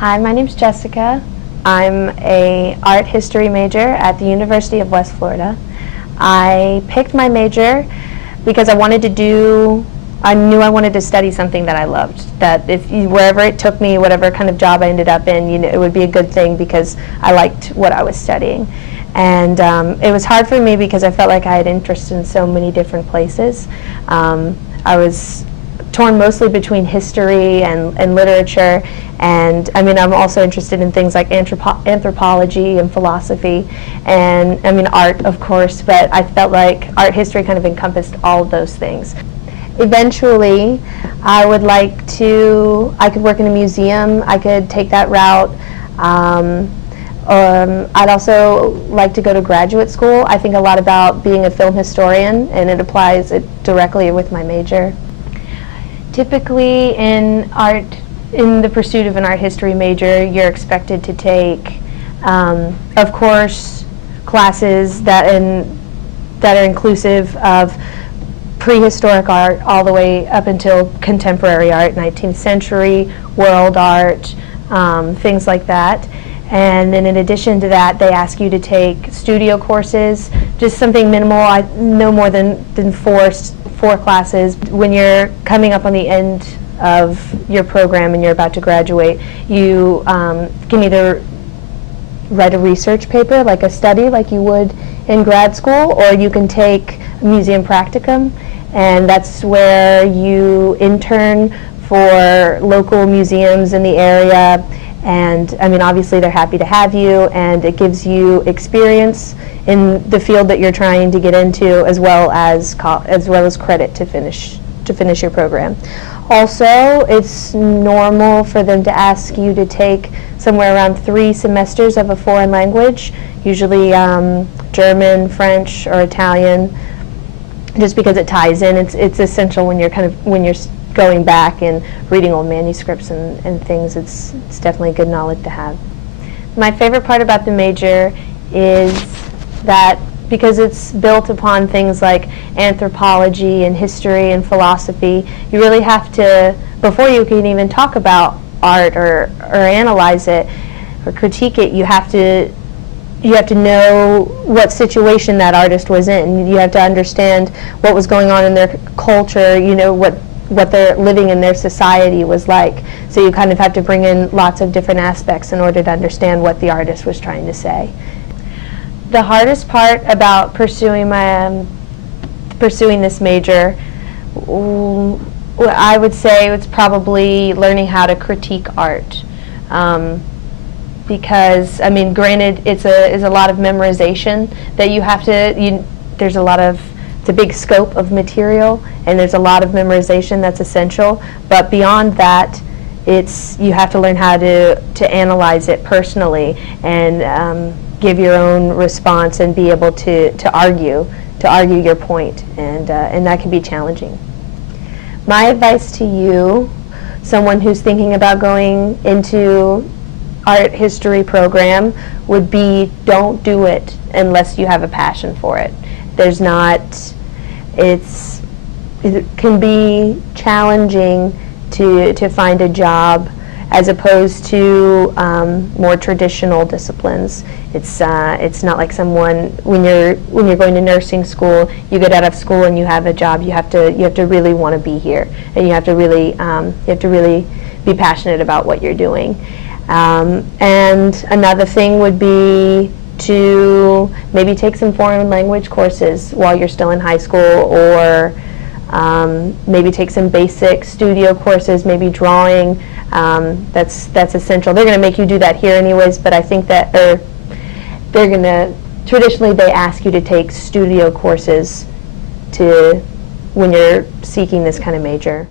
Hi, my name's Jessica. I'm a art history major at the University of West Florida. I picked my major because I knew I wanted to study something that I loved. That wherever it took me, whatever kind of job I ended up in, it would be a good thing because I liked what I was studying. And it was hard for me because I felt like I had interest in so many different places. I was torn mostly between history and literature, and I'm also interested in things like anthropology and philosophy, and art, of course, but I felt like art history kind of encompassed all of those things. Eventually, I could work in a museum, I could take that route. I'd also like to go to graduate school. I think a lot about being a film historian, and it applies directly with my major. Typically in the pursuit of an art history major, you're expected to take, of course, classes that are inclusive of prehistoric art all the way up until contemporary art, 19th century, world art, things like that. And then in addition to that, they ask you to take studio courses, just something minimal, no more than four classes. When you're coming up on the end of your program and you're about to graduate, you can either write a research paper, like a study, like you would in grad school, or you can take a museum practicum, and that's where you intern for local museums in the area. And obviously they're happy to have you, and it gives you experience in the field that you're trying to get into, as well as credit to finish your program. Also, it's normal for them to ask you to take somewhere around 3 semesters of a foreign language, usually German, French, or Italian, just because it ties in. It's essential when you're going back and reading old manuscripts and things. It's definitely good knowledge to have. My favorite part about the major is that because it's built upon things like anthropology and history and philosophy, you really have to, before you can even talk about art or analyze it or critique it, you have to know what situation that artist was in. You have to understand what was going on in their culture, what their living in their society was like. So you kind of have to bring in lots of different aspects in order to understand what the artist was trying to say. The hardest part about pursuing this major, I would say it's probably learning how to critique art. Because, granted, it's a lot of memorization that you have to, it's a big scope of material, and there's a lot of memorization that's essential. But beyond that, you have to learn how to analyze it personally and give your own response and be able to argue your point, and that can be challenging. My advice to you, someone who's thinking about going into art history program, would be don't do it unless you have a passion for it. It can be challenging to find a job as opposed to more traditional disciplines. It's not like when you're going to nursing school, you get out of school and you have a job. You have to really want to be here, and you have to really be passionate about what you're doing. And another thing would be to maybe take some foreign language courses while you're still in high school, or maybe take some basic studio courses, maybe drawing. That's essential. They're going to make you do that here anyways, but I think that traditionally they ask you to take studio courses when you're seeking this kind of major.